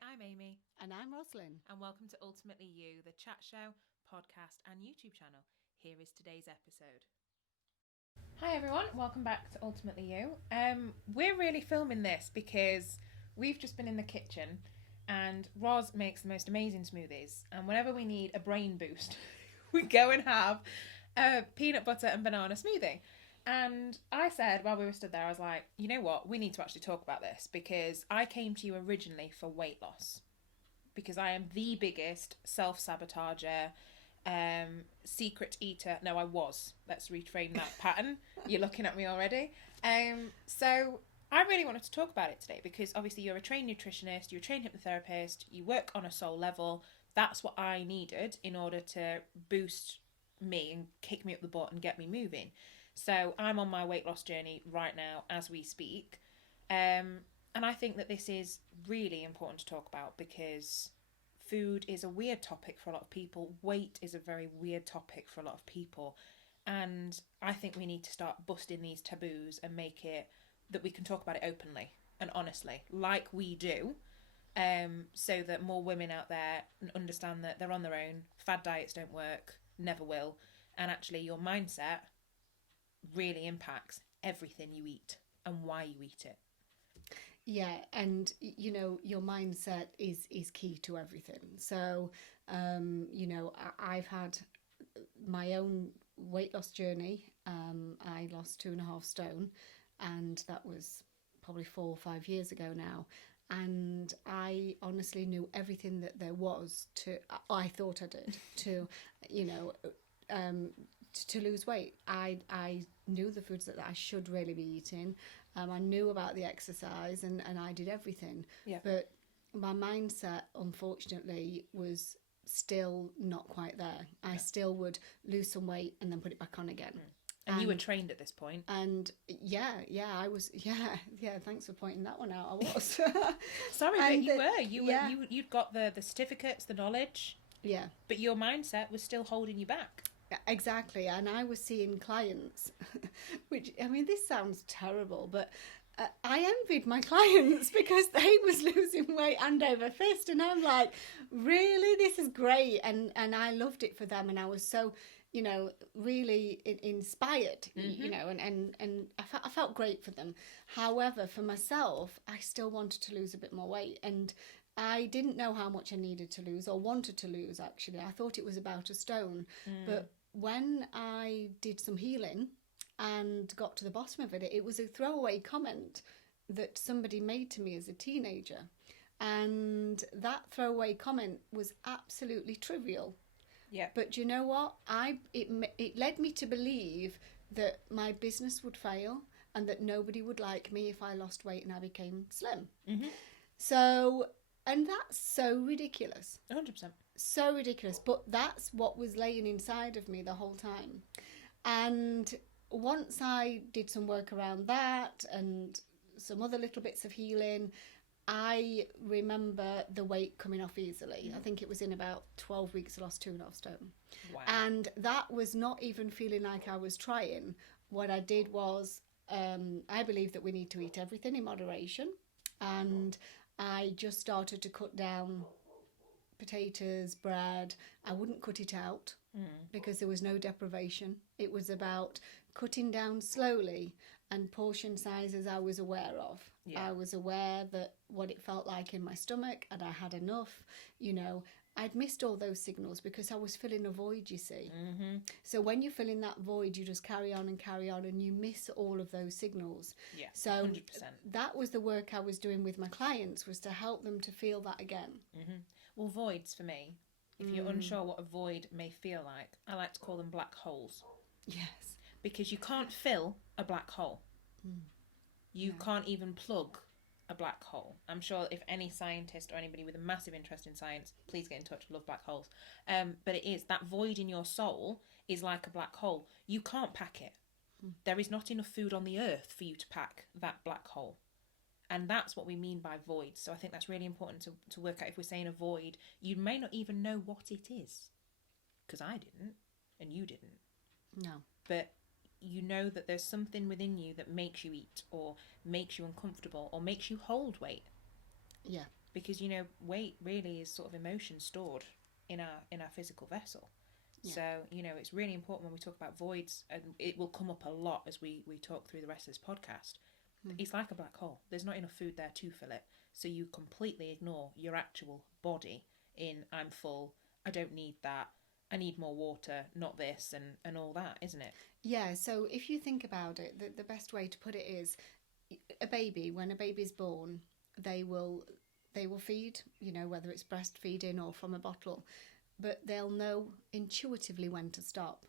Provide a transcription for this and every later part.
Hi, I'm Amy. And I'm Rosalind. And welcome to Ultimately You, the chat show, podcast, and YouTube channel. Here is today's episode. Hi, everyone. Welcome back to Ultimately You. We're really filming this because we've just been in the kitchen and Ros makes the most amazing smoothies. And whenever we need a brain boost, we go and have a peanut butter and banana smoothie. And I said, while we were stood there, I was like, you know what? We need to actually talk about this because I came to you originally for weight loss. Because I am the biggest self-sabotager, secret eater. No, I was. Let's reframe that pattern. You're looking at me already. So I really wanted to talk about it today because obviously you're a trained nutritionist, you're a trained hypnotherapist, you work on a soul level. That's what I needed in order to boost me and kick me up the butt and get me moving. So I'm on my weight loss journey right now as we speak. And I think that this is really important to talk about because food is a weird topic for a lot of people. Weight is a very weird topic for a lot of people. And I think we need to start busting these taboos and make it that we can talk about it openly and honestly, like we do, so that more women out there understand that they're on their own. Fad diets don't work, never will. And actually, your mindset really impacts everything you eat and why you eat it. Yeah, and your mindset is key to everything. So I've had my own weight loss journey. I lost 2.5 stone, and that was probably 4 or 5 years ago now. And I honestly knew everything that there was I thought I did to lose weight. I knew the foods that I should really be eating. I knew about the exercise and I did everything. Yeah. But my mindset, unfortunately, was still not quite there. I still would lose some weight and then put it back on again. And you were trained at this point. And yeah, I was. Yeah. Thanks for pointing that one out. I was. Sorry, but you were. You'd got the certificates, the knowledge. Yeah. But your mindset was still holding you back. Exactly, and I was seeing clients, which, I mean, this sounds terrible, but I envied my clients because they was losing weight hand over fist, and I'm like, really, this is great, and I loved it for them, and I was so, really inspired, and I felt great for them. However, for myself, I still wanted to lose a bit more weight, and I didn't know how much I needed to lose or wanted to lose, actually. I thought it was about a stone. But when I did some healing and got to the bottom of it, it was a throwaway comment that somebody made to me as a teenager. And that throwaway comment was absolutely trivial. Yeah. But you know what? It led me to believe that my business would fail and that nobody would like me if I lost weight and I became slim. Mm-hmm. So... And that's so ridiculous. 100%. So ridiculous. But that's what was laying inside of me the whole time. And once I did some work around that and some other little bits of healing, I remember the weight coming off easily. I think it was in about 12 weeks I lost 2.5 stone. Wow. And that was not even feeling like I was trying. What I did was, I believe that we need to eat everything in moderation. And I just started to cut down potatoes, bread. I wouldn't cut it out because there was no deprivation. It was about cutting down slowly and portion sizes I was aware of. Yeah. I was aware that what it felt like in my stomach and I had enough, I'd missed all those signals because I was filling a void, you see. Mm-hmm. So when you fill in that void, you just carry on and you miss all of those signals. Yeah, so 100%. That was the work I was doing with my clients, was to help them to feel that again. Mm-hmm. Well, voids for me, if you're unsure what a void may feel like, I like to call them black holes. Yes. Because you can't fill a black hole. You can't even plug a black hole. I'm sure if any scientist or anybody with a massive interest in science, please get in touch. I love black holes. But it is, that void in your soul is like a black hole. You can't pack it. There is not enough food on the earth for you to pack that black hole. And that's what we mean by void. So I think that's really important to work out. If we're saying a void, you may not even know what it is. Because I didn't, and you didn't. No. But you know that there's something within you that makes you eat or makes you uncomfortable or makes you hold weight. Yeah. because, you know, weight really is sort of emotion stored in our physical vessel. Yeah. So, you know, it's really important when we talk about voids, and it will come up a lot as we talk through the rest of this podcast. It's like a black hole. There's not enough food there to fill it. So you completely ignore your actual body in, I'm full, I don't need that, I need more water, not this, and all that, isn't it? Yeah, so if you think about it, the best way to put it is, a baby, when a baby's born, they will feed, you know, whether it's breastfeeding or from a bottle, but they'll know intuitively when to stop.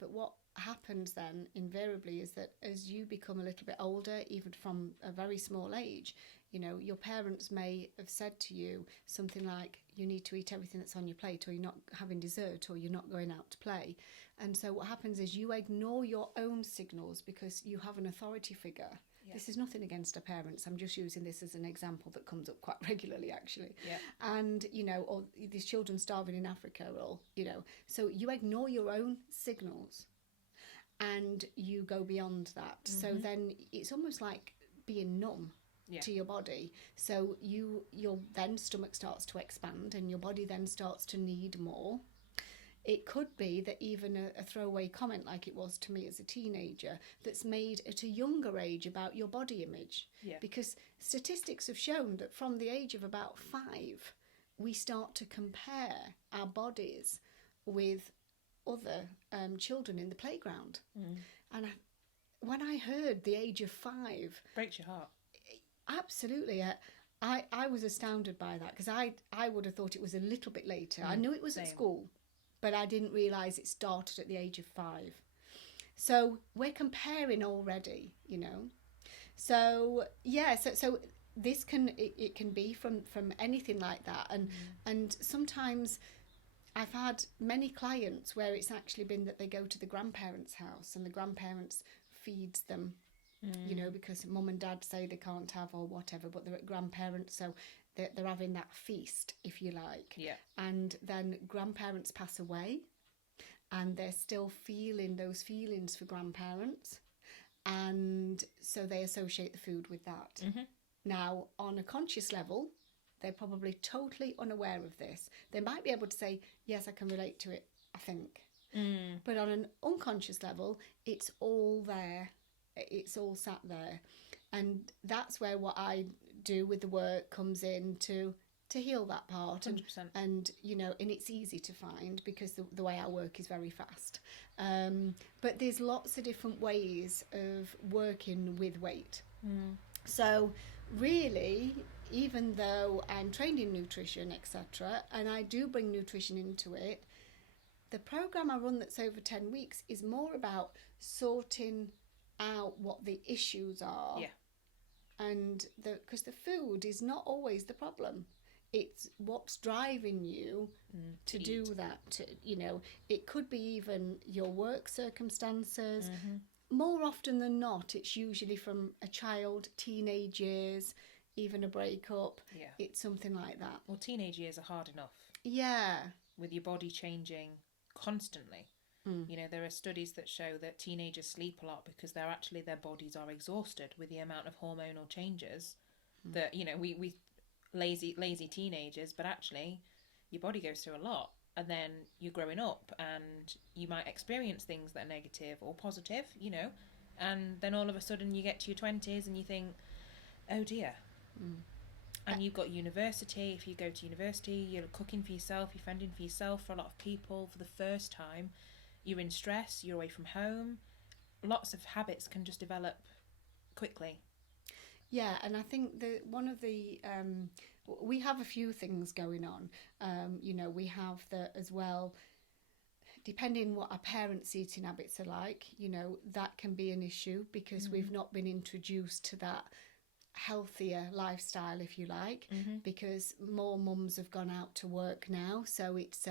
But what happens then invariably is that as you become a little bit older, even from a very small age, you know, your parents may have said to you something like, you need to eat everything that's on your plate, or you're not having dessert, or you're not going out to play. And so what happens is you ignore your own signals because you have an authority figure. Yeah. This is nothing against our parents. I'm just using this as an example that comes up quite regularly, actually. Yeah. And, you know, or these children starving in Africa, or, you know, so you ignore your own signals and you go beyond that. So then it's almost like being numb. Yeah. To your body. So your then stomach starts to expand and your body then starts to need more. It could be that even a throwaway comment like it was to me as a teenager that's made at a younger age about your body image. Yeah. Because statistics have shown that from the age of about 5, we start to compare our bodies with other children in the playground. And when I heard the age of 5... Breaks your heart. Absolutely. I was astounded by that, because I would have thought it was a little bit later. I knew it was at school, but I didn't realise it started at the age of 5. So we're comparing already, you know. So yeah, so this can be from anything like that, and sometimes I've had many clients where it's actually been that they go to the grandparents' house and the grandparents feeds them. You know, because mum and dad say they can't have or whatever, but they're at grandparents, so they're having that feast, if you like. Yeah. And then grandparents pass away and they're still feeling those feelings for grandparents, and so they associate the food with that. Now, on a conscious level, they're probably totally unaware of this. They might be able to say, yes, I can relate to it, I think. But on an unconscious level, it's all there. It's all sat there, and that's where what I do with the work comes in to heal that part. 100%. And you know, and it's easy to find because the way I work is very fast. But there's lots of different ways of working with weight. So really, even though I'm trained in nutrition, etc., and I do bring nutrition into it, the program I run that's over 10 weeks is more about sorting out what the issues are. Yeah. And because the food is not always the problem, it's what's driving you to do that. You know, it could be even your work circumstances. More often than not, it's usually from a child, teenage years, even a breakup. Yeah. It's something like that. Well, teenage years are hard enough. Yeah. With your body changing constantly. You know, there are studies that show that teenagers sleep a lot because their bodies are exhausted with the amount of hormonal changes that, you know, we lazy teenagers, but actually your body goes through a lot, and then you're growing up and you might experience things that are negative or positive, you know, and then all of a sudden you get to your 20s and you think, oh dear. And you've got university. If you go to university, you're cooking for yourself, you're fending for yourself. For a lot of people, for the first time, you're in stress, you're away from home. Lots of habits can just develop quickly. Yeah, and I think one of the we have a few things going on. You know, we have as well, depending what our parents' eating habits are like, you know, that can be an issue because we've not been introduced to that healthier lifestyle, if you like, because more mums have gone out to work now, so it's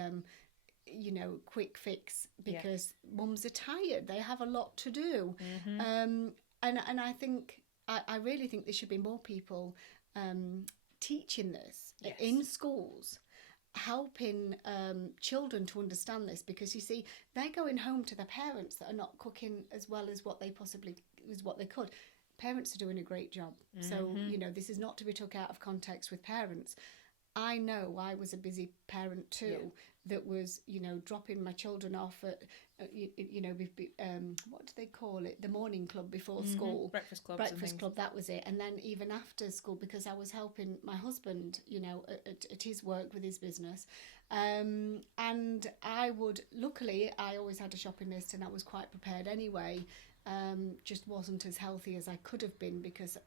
you know, quick fix because mums are tired, they have a lot to do. And I think I really think there should be more people teaching this in schools, helping children to understand this, because you see, they're going home to their parents that are not cooking as well as what they could. parents are doing a great job. So, you know, this is not to be took out of context with parents. I know I was a busy parent too, that was, you know, dropping my children off at, you know, what do they call it? The morning club before school. Breakfast club, that was it. And then even after school, because I was helping my husband, you know, at his work with his business. And I would, luckily, I always had a shopping list and I was quite prepared anyway. Just wasn't as healthy as I could have been because,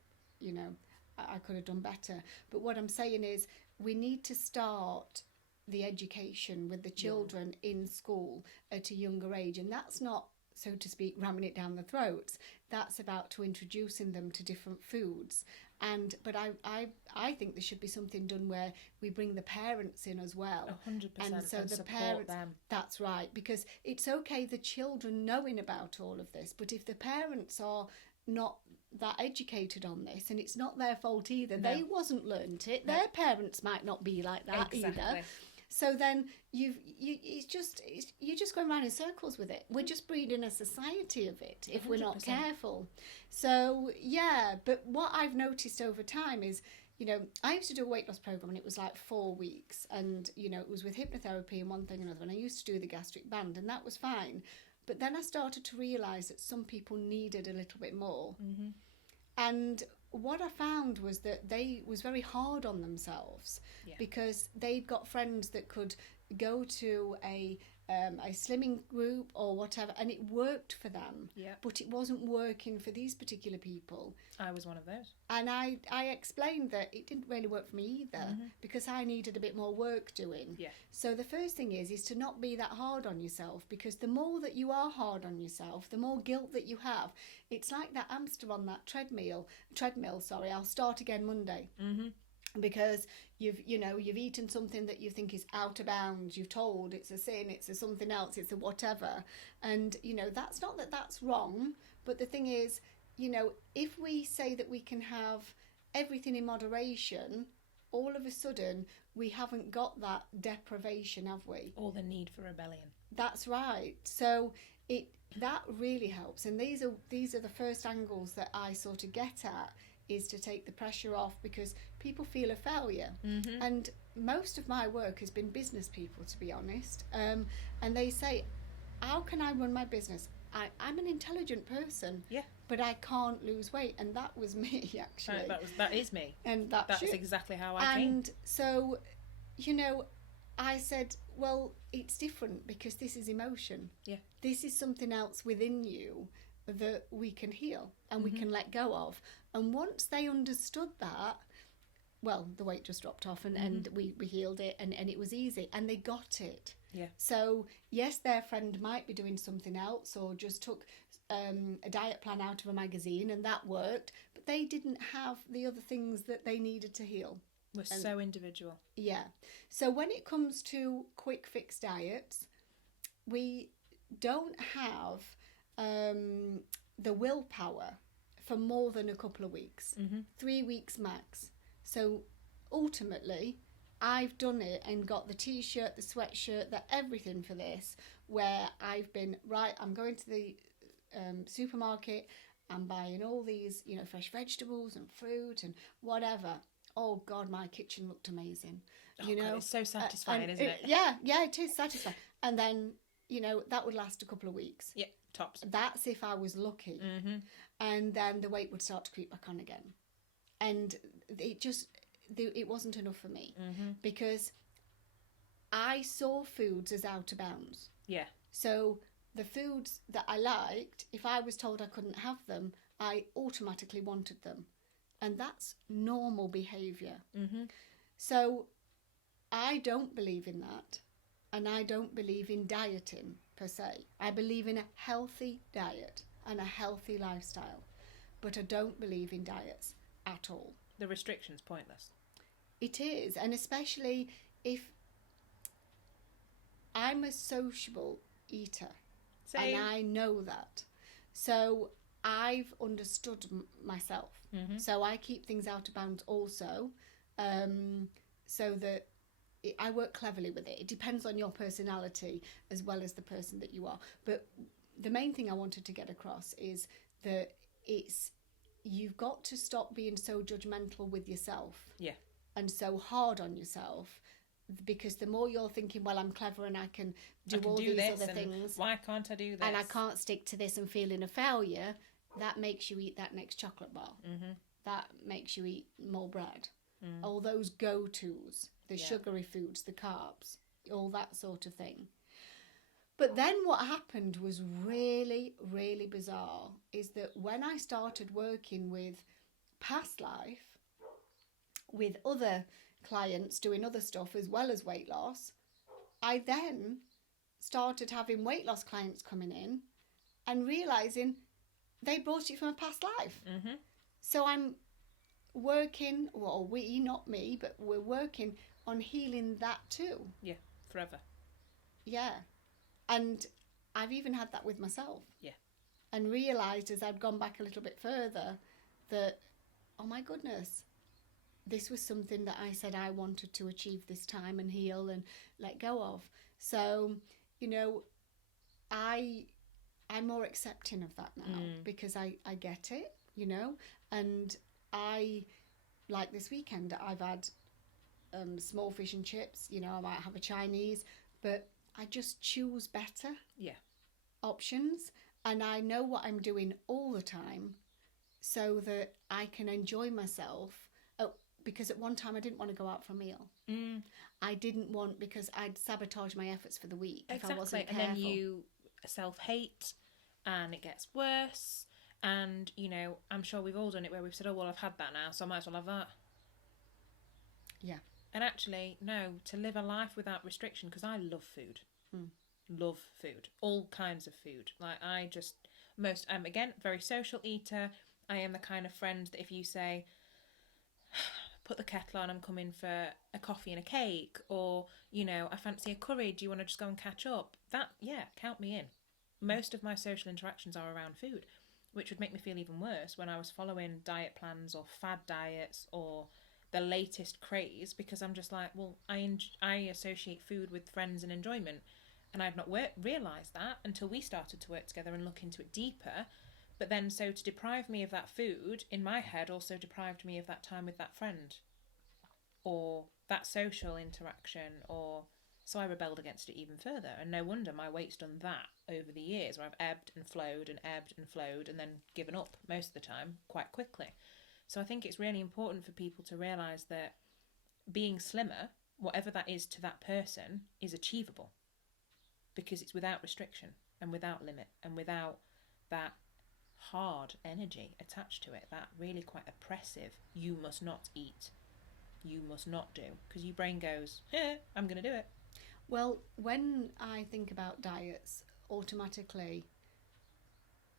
you know, I could have done better. But what I'm saying is we need to start the education with the children in school at a younger age. And that's not, so to speak, ramming it down the throats. That's about to introducing them to different foods. But I think there should be something done where we bring the parents in as well. 100%. And so the parents, them. That's right, because it's okay the children knowing about all of this, but if the parents are not that educated on this, and it's not their fault either, they wasn't learnt it. Their parents might not be like that either. So then you're just going around in circles with it. We're just breeding a society of it if 100%. We're not careful. So yeah, but what I've noticed over time is, you know, I used to do a weight loss program and it was like 4 weeks, and you know, it was with hypnotherapy and one thing and another, and I used to do the gastric band and that was fine. But then I started to realise that some people needed a little bit more. And what I found was that they was very hard on themselves because they'd got friends that could go to a slimming group or whatever, and it worked for them. But it wasn't working for these particular people. I was one of those. And I explained that it didn't really work for me either because I needed a bit more work doing. So the first thing is to not be that hard on yourself, because the more that you are hard on yourself, the more guilt that you have. It's like that hamster on that treadmill. I'll start again Monday. Because you've eaten something that you think is out of bounds, you've told it's a sin, it's a something else, it's a whatever, and you know that's not that that's wrong, but the thing is, you know, if we say that we can have everything in moderation, all of a sudden we haven't got that deprivation, have we? Or the need for rebellion. That's right. So that really helps, and these are the first angles that I sort of get at, is to take the pressure off, because people feel a failure. And most of my work has been business people, to be honest, and they say, how can I run my business? I'm an intelligent person, but I can't lose weight. And that was me, actually. That is me. And that's exactly how I came. And so, you know, I said, well, it's different because this is emotion. This is something else within you that we can heal and we can let go of. And once they understood that, well, the weight just dropped off and we healed it, and it was easy, and they got it. So yes, their friend might be doing something else or just took a diet plan out of a magazine and that worked, but they didn't have the other things that they needed to heal. We're so individual. So when it comes to quick fix diets, we don't have the willpower for more than a couple of weeks, 3 weeks max. So ultimately, I've done it and got the t-shirt, the sweatshirt, the everything for this, where I've been, right, I'm going to the supermarket, I'm buying all these, you know, fresh vegetables and fruit and whatever. Oh God, my kitchen looked amazing. You know, God, it's so satisfying, isn't it? Yeah, it is satisfying. And then, you know, that would last a couple of weeks. Tops. That's if I was lucky. And then the weight would start to creep back on again. And it wasn't enough for me because I saw foods as out of bounds. So the foods that I liked, if I was told I couldn't have them, I automatically wanted them. And that's normal behaviour. So I don't believe in that. And I don't believe in dieting per se. I believe in a healthy diet and a healthy lifestyle. But I don't believe in diets at all. The restriction's pointless. It is. And especially if I'm a sociable eater. Same. And I know that. So I've understood myself. So I keep things out of bounds also, so that I work cleverly with it. It depends on your personality as well as the person that you are. But the main thing I wanted to get across is that you've got to stop being so judgmental with yourself. Yeah. And so hard on yourself, because the more you're thinking, well, I'm clever and I can do all these other things. Why can't I do this? And I can't stick to this and feeling a failure, that makes you eat that next chocolate bar. Mm-hmm. That makes you eat more bread. All those go-tos, the sugary foods, the carbs, all that sort of thing. But then what happened was really, really bizarre, is that when I started working with past life, with other clients doing other stuff as well as weight loss, I then started having weight loss clients coming in and realising they brought it from a past life. Mm-hmm. So I'm working, well, we, not me, but we're working on healing that too. Yeah, forever. Yeah. And I've even had that with myself. Yeah. And realised as I'd gone back a little bit further that, oh my goodness, this was something that I said I wanted to achieve this time and heal and let go of. So, you know, I'm more accepting of that now because I get it, you know, and I, like this weekend, I've had small fish and chips, you know, I might have a Chinese, but I just choose better options, and I know what I'm doing all the time so that I can enjoy myself. Because at one time I didn't want to go out for a meal. I didn't want, because I'd sabotage my efforts for the week if I wasn't careful. And then you self-hate and it gets worse. And, you know, I'm sure we've all done it where we've said, oh, well, I've had that now, so I might as well have that. Yeah. And actually, no, to live a life without restriction, because I love food. Love food. All kinds of food. Like, I'm, again, very social eater. I am the kind of friend that if you say, put the kettle on, I'm coming for a coffee and a cake, or, you know, I fancy a curry, do you want to just go and catch up? That, yeah, count me in. Most of my social interactions are around food, which would make me feel even worse when I was following diet plans or fad diets or the latest craze, because I'm just like, well, I associate food with friends and enjoyment, and I'd not realised that until we started to work together and look into it deeper. But then, so to deprive me of that food, in my head, also deprived me of that time with that friend. Or that social interaction, or... So I rebelled against it even further. And no wonder my weight's done that over the years, where I've ebbed and flowed and ebbed and flowed and then given up most of the time quite quickly. So I think it's really important for people to realise that being slimmer, whatever that is to that person, is achievable. Because it's without restriction and without limit and without that hard energy attached to it, that really quite oppressive, you must not eat, you must not do, because your brain goes, I'm going to do it. Well, when I think about diets, automatically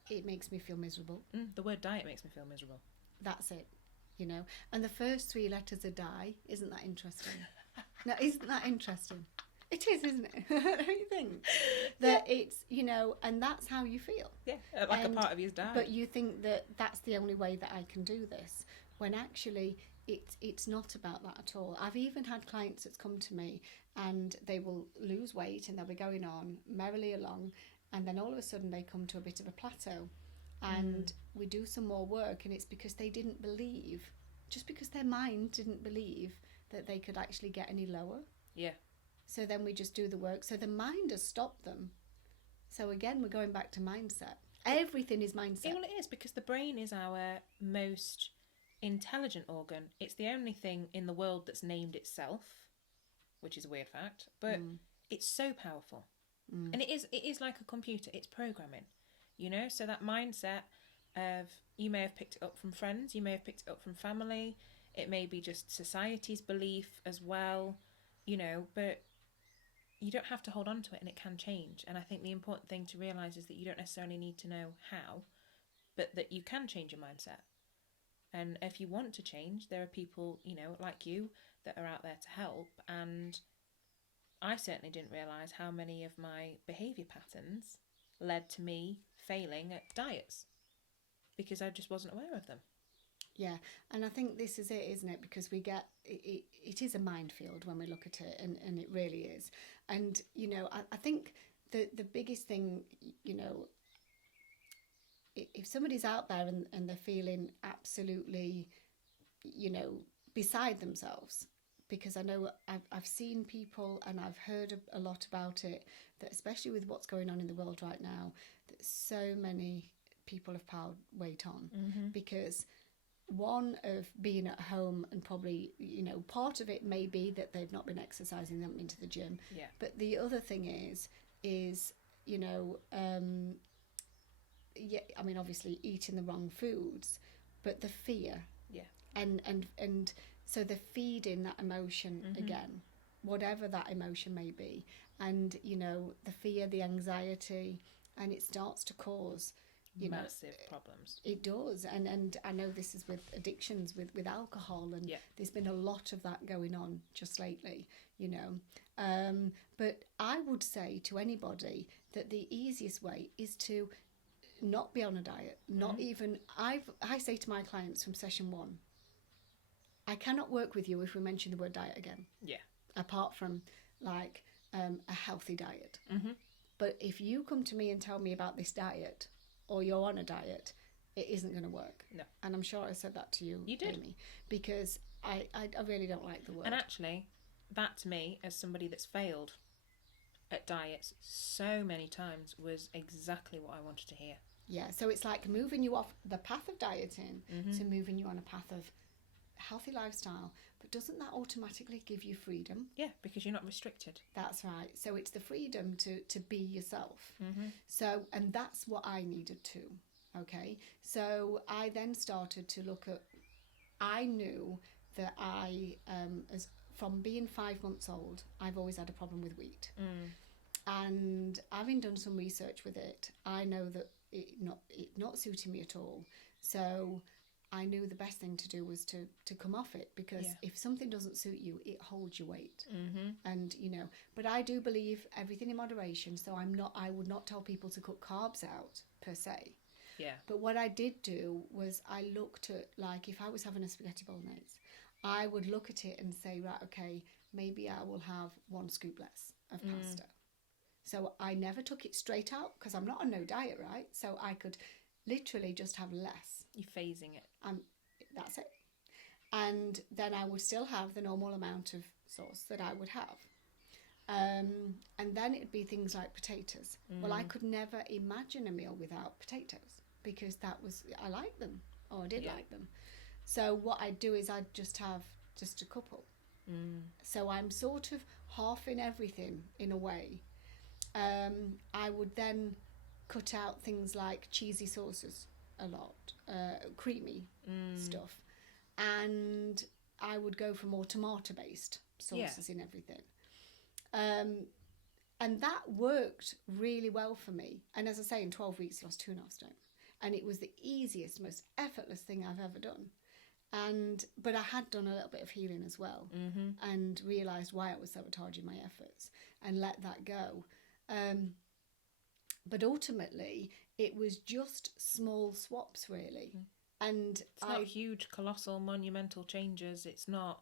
it makes me feel miserable. The word diet makes me feel miserable. That's it, you know. And the first 3 letters are die. Isn't that interesting? No, isn't that interesting? It is, isn't it? Don't you think? That it's, you know, and that's how you feel. Yeah, like a part of you's died. But you think that that's the only way that I can do this, when actually it's not about that at all. I've even had clients that's come to me and they will lose weight and they'll be going on merrily along, and then all of a sudden they come to a bit of a plateau, and we do some more work, and it's because they didn't believe, just because their mind didn't believe that they could actually get any lower. Yeah. So then we just do the work. So the mind has stopped them. So again, we're going back to mindset. Everything is mindset. Well, it is, because the brain is our most intelligent organ. It's the only thing in the world that's named itself, which is a weird fact, but it's so powerful. And it is like a computer. It's programming, you know? So that mindset of, you may have picked it up from friends, you may have picked it up from family, it may be just society's belief as well, you know, but you don't have to hold on to it, and it can change. And I think the important thing to realise is that you don't necessarily need to know how, but that you can change your mindset. And if you want to change, there are people, you know, like you, that are out there to help. And I certainly didn't realise how many of my behaviour patterns led to me failing at diets, because I just wasn't aware of them. Yeah, and I think this is it, isn't it? Because we get, it is a minefield when we look at it, and it really is. And, you know, I think the biggest thing, you know, if somebody's out there and they're feeling absolutely, beside themselves, because I know I've seen people and I've heard a lot about it, that especially with what's going on in the world right now, that so many people have piled weight on, because one of being at home, and probably, part of it may be that they've not been exercising them into the gym. Yeah. But the other thing is, obviously eating the wrong foods, but the fear. Yeah. And so they're feeding that emotion again, whatever that emotion may be. And, the fear, the anxiety, and it starts to cause massive problems. It does. And I know this is with addictions, with alcohol, and there's been a lot of that going on just lately, but I would say to anybody that the easiest way is to not be on a diet, not even, I say to my clients from session 1, I cannot work with you if we mention the word diet again. Yeah. Apart from like a healthy diet. But if you come to me and tell me about this diet, or you're on a diet, it isn't going to work. No. And I'm sure I said that to you, you did. Amy, because I really don't like the word. And actually, that to me, as somebody that's failed at diets so many times, was exactly what I wanted to hear. Yeah, so it's like moving you off the path of dieting to moving you on a path of healthy lifestyle. But doesn't that automatically give you freedom? Yeah, because you're not restricted. That's right. So it's the freedom to be yourself. So, and that's what I needed to. Okay. So I then started to look at, I knew that as from being 5 months old, I've always had a problem with wheat. And having done some research with it, I know that it not suiting me at all. So I knew the best thing to do was to come off it, because if something doesn't suit you, it holds your weight. And but I do believe everything in moderation. So I would not tell people to cut carbs out per se. Yeah. But what I did do was I looked at, like, if I was having a spaghetti bolognese, I would look at it and say, right, okay, maybe I will have 1 scoop less of pasta. So I never took it straight out, because I'm not on no diet, right? So I could literally just have less. You're phasing it. That's it. And then I would still have the normal amount of sauce that I would have. And then it'd be things like potatoes. Well, I could never imagine a meal without potatoes, because I like them, or I did like them. So what I'd do is I'd just have just a couple. So I'm sort of half in everything in a way. I would then cut out things like cheesy sauces a lot, creamy stuff, and I would go for more tomato based sauces in everything, and that worked really well for me. And as I say, in 12 weeks I lost 2.5 stone, and it was the easiest, most effortless thing I've ever done. But I had done a little bit of healing as well, and realised why I was sabotaging my efforts, and let that go. But ultimately, it was just small swaps, really. And it's not huge, colossal, monumental changes. It's not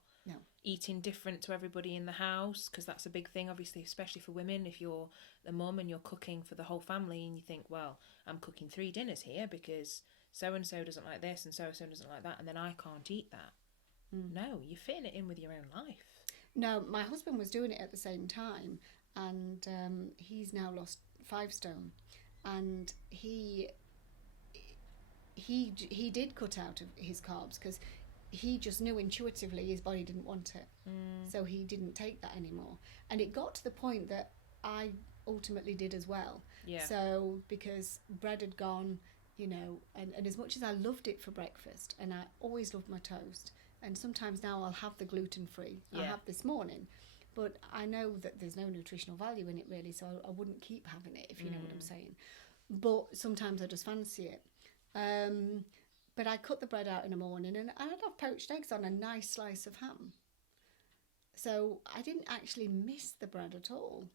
eating different to everybody in the house, because that's a big thing, obviously, especially for women. If you're the mum and you're cooking for the whole family, and you think, well, I'm cooking 3 dinners here because so-and-so doesn't like this and so-and-so doesn't like that, and then I can't eat that. No, you're fitting it in with your own life. No, my husband was doing it at the same time, and he's now lost 5 stone, and he did cut out of his carbs, because he just knew intuitively his body didn't want it, so he didn't take that anymore. And it got to the point that I ultimately did as well. So because bread had gone, and as much as I loved it for breakfast, and I always loved my toast, and sometimes now I'll have the gluten-free, I'll have this morning, but I know that there's no nutritional value in it really, so I wouldn't keep having it, if you know what I'm saying. But sometimes I just fancy it. But I cut the bread out in the morning, and I'd have poached eggs on a nice slice of ham. So I didn't actually miss the bread at all.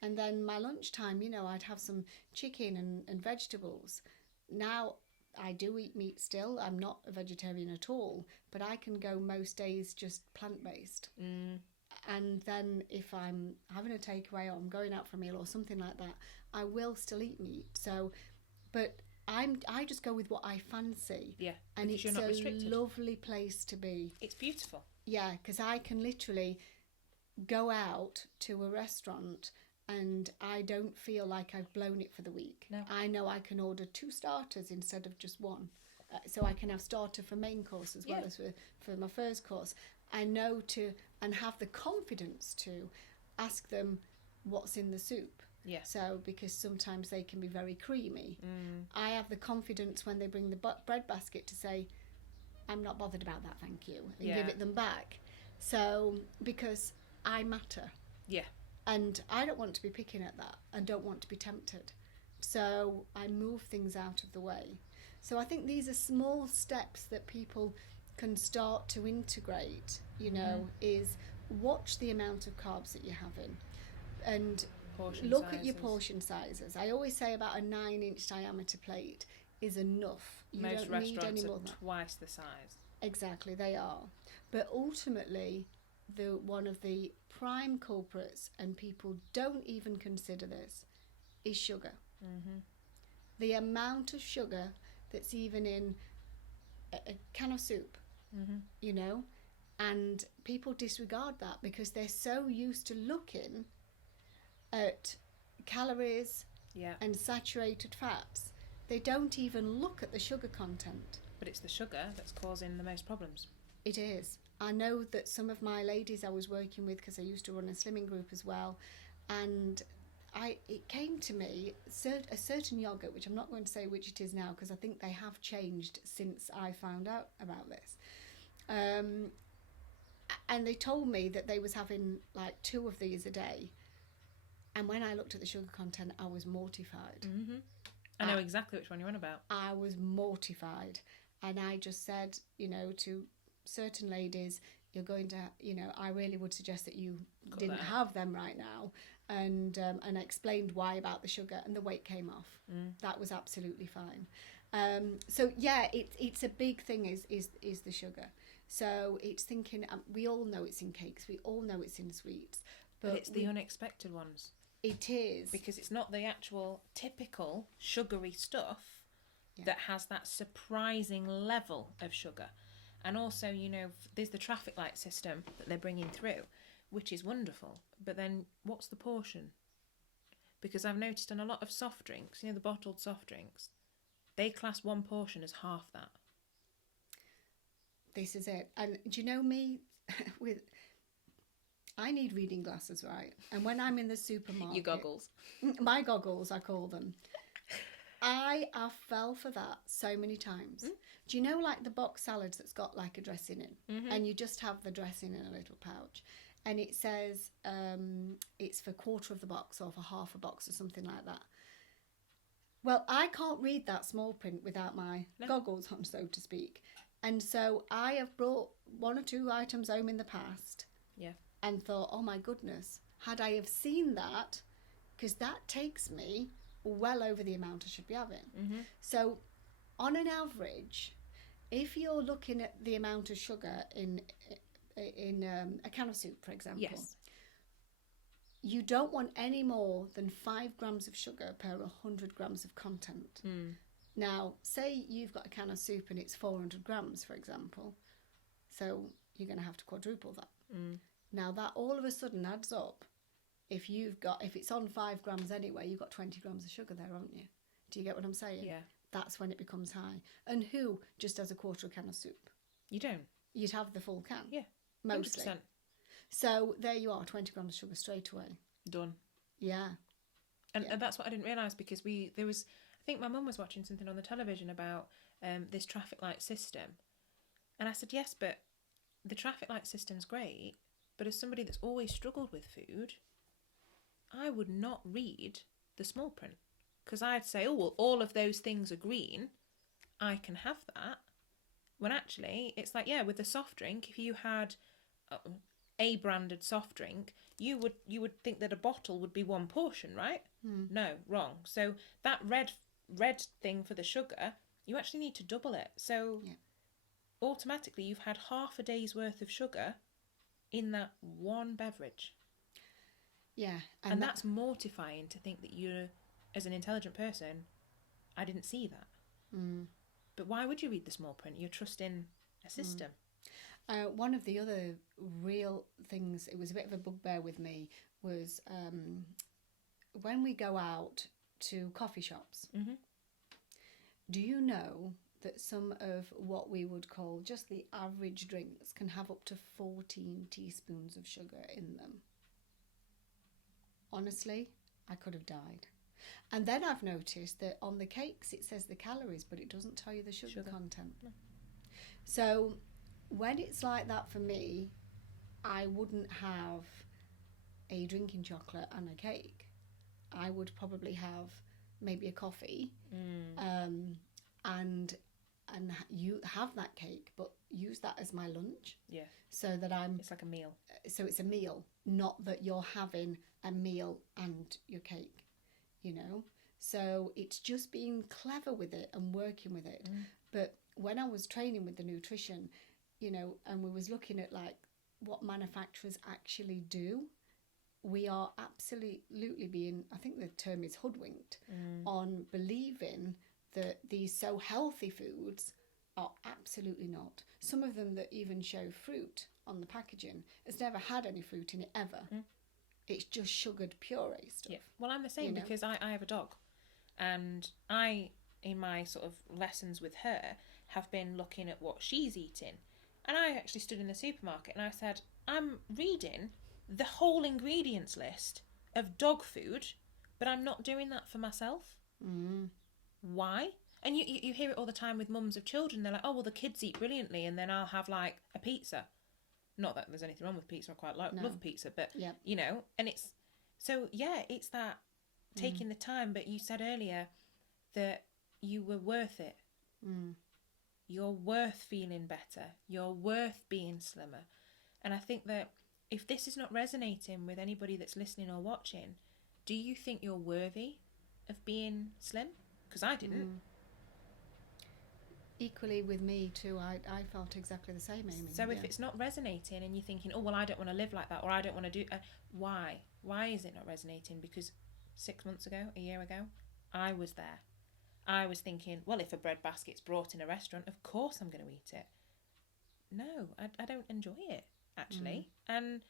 And then my lunchtime, I'd have some chicken and vegetables. Now I do eat meat still. I'm not a vegetarian at all, but I can go most days just plant-based. And then if I'm having a takeaway, or I'm going out for a meal or something like that, I will still eat meat. So, but I just go with what I fancy. Yeah, and because it's you're not a restricted. lovely place to be. It's beautiful. Yeah, because I can literally go out to a restaurant and I don't feel like I've blown it for the week. No. I know I can order 2 starters instead of just one. So I can have starter for main course as well as for my first course. I know and have the confidence to ask them what's in the soup. Yeah. So, because sometimes they can be very creamy. I have the confidence when they bring the bread basket to say, I'm not bothered about that, thank you, and give it them back. So, because I matter. Yeah. And I don't want to be picking at that and don't want to be tempted. So I move things out of the way. So I think these are small steps that people can start to integrate, is watch the amount of carbs that you're having and look at your portion sizes. I always say about a 9-inch diameter plate is enough. You Most don't need any restaurants more are than that. twice the size. Exactly, they are. But ultimately, one of the prime culprits, and people don't even consider this, is sugar. The amount of sugar that's even in a can of soup, and people disregard that because they're so used to looking at calories and saturated fats. They don't even look at the sugar content. But it's the sugar that's causing the most problems. It is. I know that some of my ladies I was working with, because I used to run a slimming group as well, and it came to me, a certain yogurt, which I'm not going to say which it is now because I think they have changed since I found out about this. And they told me that they was having like 2 of these a day. And when I looked at the sugar content, I was mortified. I know exactly which one you're on about. I was mortified. And I just said, to certain ladies, you're going to, I really would suggest that you didn't have them right now. And I explained why about the sugar, and the weight came off. That was absolutely fine. So yeah, it's a big thing is the sugar. So it's thinking, we all know it's in cakes, we all know it's in sweets, but it's the unexpected ones. It is. Because it's not the actual typical sugary stuff that has that surprising level of sugar. And also, there's the traffic light system that they're bringing through, which is wonderful. But then what's the portion? Because I've noticed in a lot of soft drinks, the bottled soft drinks, they class one portion as half that. This is it. And do you know me? I need reading glasses, right? And when I'm in the supermarket... Your goggles. My goggles, I call them. I have fell for that so many times. Do you know, like the box salads that's got like a dressing in, and you just have the dressing in a little pouch, and it says it's for 1/4 of the box or for half a box or something like that. Well, I can't read that small print without my goggles on, so to speak. And so I have brought 1 or 2 items home in the past and thought, oh my goodness, had I have seen that, because that takes me well over the amount I should be having. So on an average, if you're looking at the amount of sugar in a can of soup, for example, you don't want any more than 5 grams of sugar per 100 grams of content. Now, say you've got a can of soup and it's 400 grams, for example, so you're going to have to quadruple that. Now, that all of a sudden adds up. If it's on 5 grams anyway, you've got 20 grams of sugar there, haven't you? Do you get what I'm saying? Yeah. That's when it becomes high. And who just has a 1/4 can of soup? You don't. You'd have the full can. Yeah. Mostly. 100%. So there you are, 20 grams of sugar straight away. Done. Yeah. And that's what I didn't realise, because I think my mum was watching something on the television about this traffic light system. And I said, yes, but the traffic light system's great, but as somebody that's always struggled with food, I would not read the small print, because I'd say, oh, well, all of those things are green, I can have that. When actually, it's like, with the soft drink, if you had a branded soft drink, you would think that a bottle would be 1 portion, right? No, wrong. So that red thing for the sugar, you actually need to double it. So automatically, you've had half a day's worth of sugar in that one beverage. Yeah. And that's mortifying to think that you're, as an intelligent person, I didn't see that. But why would you read the small print? You're trusting a system. One of the other real things, it was a bit of a bugbear with me, was when we go out to coffee shops. Do you know that some of what we would call just the average drinks can have up to 14 teaspoons of sugar in them? Honestly, I could have died. And then I've noticed that on the cakes it says the calories, but it doesn't tell you the sugar content. No. So when it's like that for me, I wouldn't have a drinking chocolate and a cake. I would probably have maybe a coffee, and you have that cake, but use that as my lunch. Yeah. So that it's like a meal. So it's a meal, not that you're having a meal and your cake, you know. So it's just being clever with it and working with it. But when I was training with the nutrition, you know, and we was looking at like what manufacturers actually do, we are absolutely being, I think the term is hoodwinked, on believing that these so healthy foods are absolutely not. Some of them that even show fruit on the packaging has never had any fruit in it ever. It's just sugared puree stuff. Yeah. Well, I'm the same, because I have a dog, and I, in my sort of lessons with her, have been looking at what she's eating. And I actually stood in the supermarket and I said, I'm reading the whole ingredients list of dog food, but I'm not doing that for myself. Why? And you hear it all the time with mums of children. They're like, oh, well, the kids eat brilliantly, and then I'll have like a pizza. Not that there's anything wrong with pizza. I quite love pizza, but you know, and it's so it's that taking the time. But you said earlier that you were worth it. You're worth feeling better. You're worth being slimmer. And I think that if this is not resonating with anybody that's listening or watching, do you think you're worthy of being slim? Because I didn't. Equally with me too, I felt exactly the same, Amy. So if it's not resonating and you're thinking, oh, well, I don't want to live like that, or I don't want to do... why? Why is it not resonating? Because 6 months ago, a year ago, I was there. I was thinking, well, if a bread basket's brought in a restaurant, of course I'm going to eat it. No, I don't enjoy it, actually. And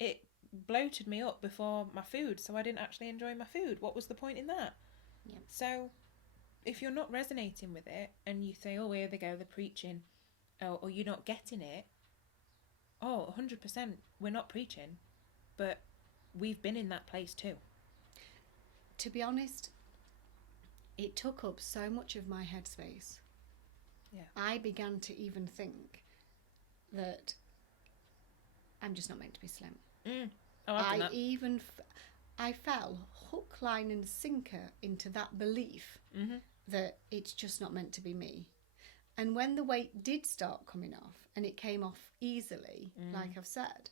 it bloated me up before my food, so I didn't actually enjoy my food. What was the point in that? Yep. So if you're not resonating with it and you say, oh, here they go, they're preaching, or you're not getting it, 100%, we're not preaching, but we've been in that place too. To be honest, it took up so much of my headspace. Yeah. I began to even think that I'm just not meant to be slim. I've done that. I fell hook, line and sinker into that belief that it's just not meant to be me. And when the weight did start coming off, and it came off easily, like I've said,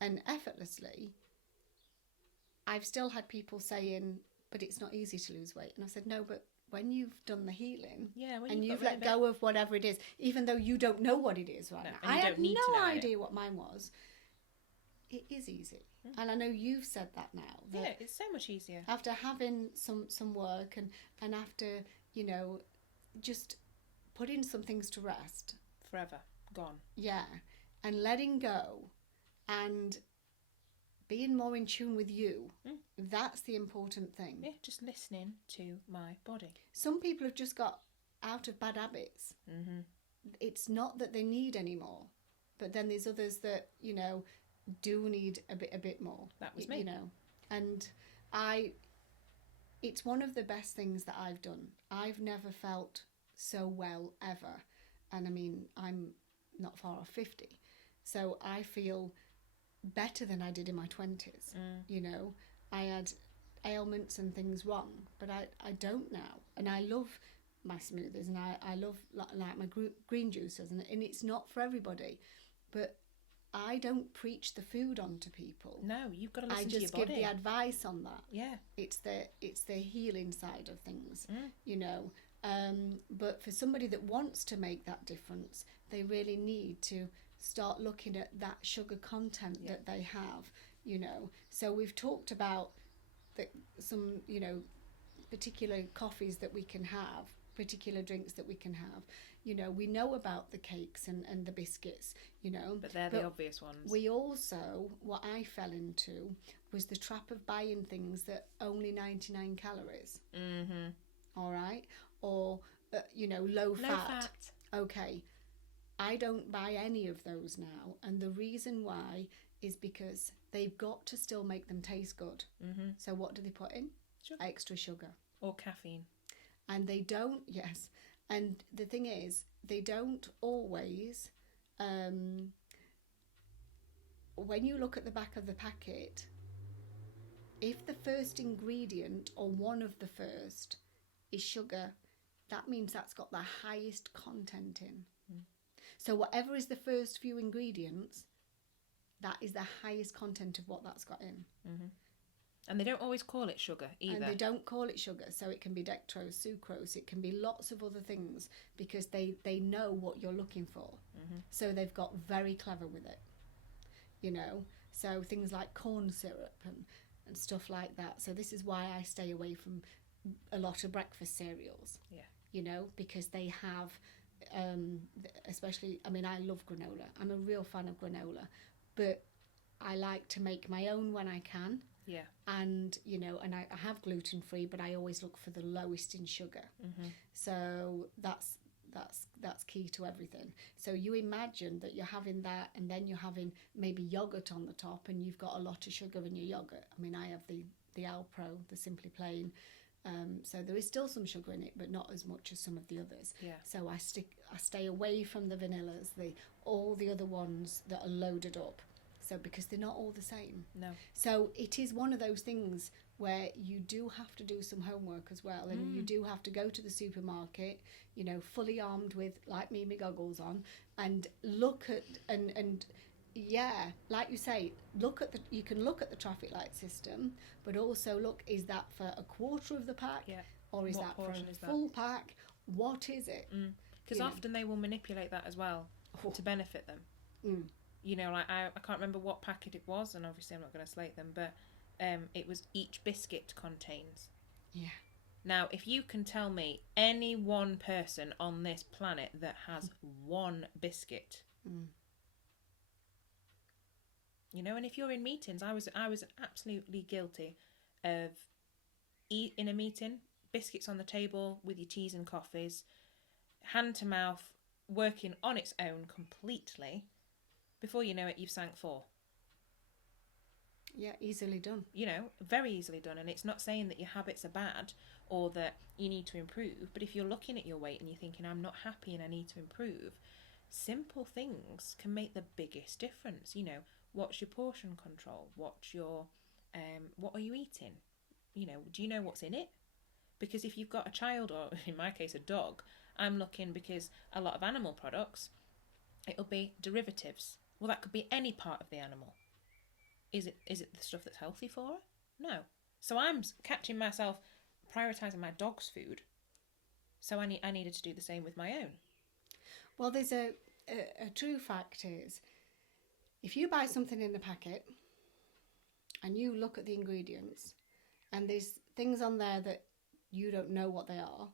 and effortlessly, I've still had people saying, but it's not easy to lose weight. And I said, no, but when you've done the healing and you've let go of whatever it is, even though you don't know what it is right now. I had no idea what mine was. It is easy. And I know you've said that now. Yeah, it's so much easier. After having some work and after, you know, just putting some things to rest. Forever. Gone. Yeah. And letting go and being more in tune with you. That's the important thing. Yeah, just listening to my body. Some people have just got out of bad habits. It's not that they need any more, but then there's others that, you know, do need a bit more. That was me. You know, and it's one of the best things that I've done. I've never felt so well ever. And I mean, I'm not far off 50. So I feel better than I did in my 20s. You know, I had ailments and things wrong, but I don't now. And I love my smoothies and I love like my green juices, and it's not for everybody, but I don't preach the food onto people. No, you've got to listen to your body. I just give the advice on that. Yeah. It's the healing side of things, you know. But for somebody that wants to make that difference, they really need to start looking at that sugar content that they have, you know. So we've talked about some, you know, particular coffees that we can have particular drinks that we can have. You know, we know about the cakes and the biscuits, you know. But they're the obvious ones. We also, what I fell into was the trap of buying things that only 99 calories. Mm-hmm. All right? Or, you know, low fat. Okay. I don't buy any of those now. And the reason why is because they've got to still make them taste good. Mm-hmm. So what do they put in? Sugar. Extra sugar. Or caffeine. And they don't, yes. And the thing is, they don't always, when you look at the back of the packet, if the first ingredient or one of the first is sugar, that means that's got the highest content in. So whatever is the first few ingredients, that is the highest content of what that's got in. Mm-hmm. And they don't always call it sugar either. And they don't call it sugar. So it can be dextrose, sucrose, it can be lots of other things because they know what you're looking for. Mm-hmm. So they've got very clever with it, you know. So things like corn syrup and stuff like that. So this is why I stay away from a lot of breakfast cereals. Yeah. You know, because they have, especially, I mean, I love granola. I'm a real fan of granola. But I like to make my own when I can. Yeah. And, you know, and I have gluten-free, but I always look for the lowest in sugar. Mm-hmm. So that's key to everything. So you imagine that you're having that and then you're having maybe yogurt on the top and you've got a lot of sugar in your yogurt. I mean, I have the Alpro, the Simply Plain. So there is still some sugar in it, but not as much as some of the others. Yeah. So I stay away from the vanillas, all the other ones that are loaded up. So because they're not all the same. No. So it is one of those things where you do have to do some homework as well, and you do have to go to the supermarket, you know, fully armed with, like me, my goggles on, and look at and yeah, like you say, you can look at the traffic light system, but also look, is that for a quarter of the pack? Yeah. Or is What that for portion a is that? full pack? What is it? Because often they will manipulate that as well to benefit them. You know, like I can't remember what packet it was, and obviously I'm not going to slate them, but it was each biscuit contains. Yeah. Now, if you can tell me any one person on this planet that has one biscuit, you know, and if you're in meetings, I was absolutely guilty of in a meeting, biscuits on the table with your teas and coffees, hand to mouth, working on its own completely. Before you know it, you've sank 4. Yeah, easily done. You know, very easily done. And it's not saying that your habits are bad or that you need to improve. But if you're looking at your weight and you're thinking, I'm not happy and I need to improve, simple things can make the biggest difference. You know, what's your portion control? What's your, what are you eating? You know, do you know what's in it? Because if you've got a child, or in my case, a dog, I'm looking, because a lot of animal products, it'll be derivatives. Well, that could be any part of the animal. Is it the stuff that's healthy for it? No. So I'm catching myself prioritising my dog's food. So I needed to do the same with my own. Well, there's a true fact is, if you buy something in the packet and you look at the ingredients and there's things on there that you don't know what they are,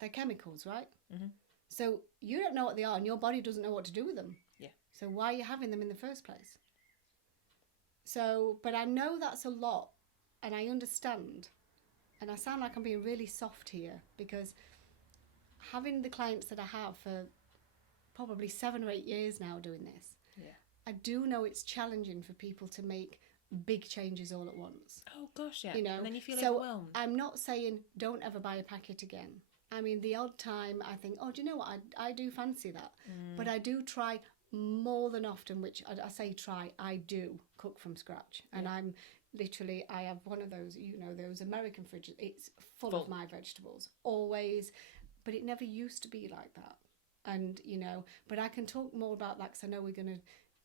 they're chemicals, right? Mm-hmm. So you don't know what they are and your body doesn't know what to do with them. Yeah. So why are you having them in the first place? So, but I know that's a lot and I understand, and I sound like I'm being really soft here, because having the clients that I have for probably 7 or 8 years now doing this, I do know it's challenging for people to make big changes all at once. Oh gosh, yeah. You know, and then you feel overwhelmed. I'm not saying don't ever buy a packet again. I mean, the odd time I think, oh, do you know what? I do fancy that. But I do try more than often, which I say try, I do cook from scratch. And I'm literally, I have one of those, you know, those American fridges. It's full of my vegetables, always. But it never used to be like that. And, you know, but I can talk more about that because I know we're going to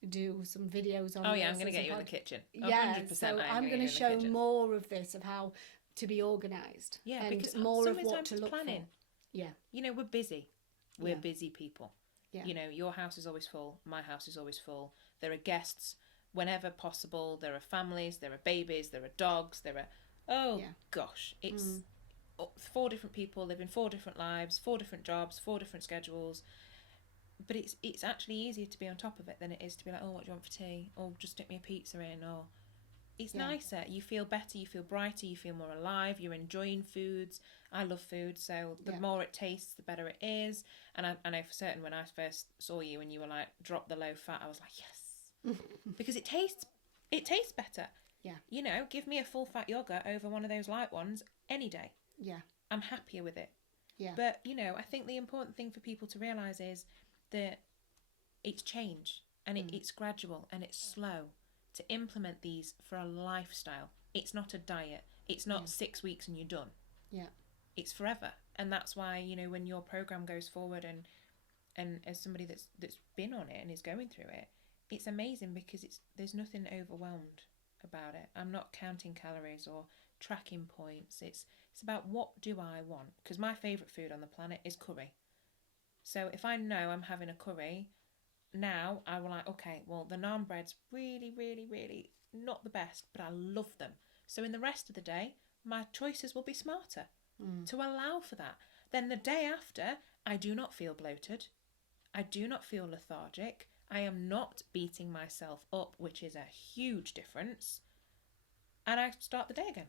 do some videos on I'm going to get you in the kitchen. 100%. So I'm going to show more of this, of how to be organised. Yeah, and because more of what to look planning. For. Yeah. You know, we're busy. We're busy people. Yeah. You know, your house is always full. My house is always full. There are guests whenever possible. There are families. There are babies. There are dogs. There are... Oh, gosh. It's 4 different people living 4 different lives, 4 different jobs, 4 different schedules. But it's actually easier to be on top of it than it is to be like, oh, what do you want for tea? Or just stick me a pizza in. Or it's nicer. You feel better. You feel brighter. You feel more alive. You're enjoying foods. I love food, so the more it tastes, the better it is. And I know for certain when I first saw you and you were like, drop the low fat, I was like, yes, because it tastes better. Yeah. You know, give me a full fat yogurt over one of those light ones any day. Yeah. I'm happier with it. Yeah. But, you know, I think the important thing for people to realise is that it's change and it's gradual and it's slow to implement these for a lifestyle. It's not a diet. It's not 6 weeks and you're done. Yeah. It's forever. And that's why, you know, when your program goes forward and as somebody that's been on it and is going through it, it's amazing because there's nothing overwhelmed about it. I'm not counting calories or tracking points. It's about what do I want? Because my favourite food on the planet is curry. So if I know I'm having a curry, now I will like, okay, well, the naan bread's really, really, really not the best, but I love them. So in the rest of the day, my choices will be smarter to allow for that. Then the day after, I do not feel bloated. I do not feel lethargic. I am not beating myself up, which is a huge difference. And I start the day again.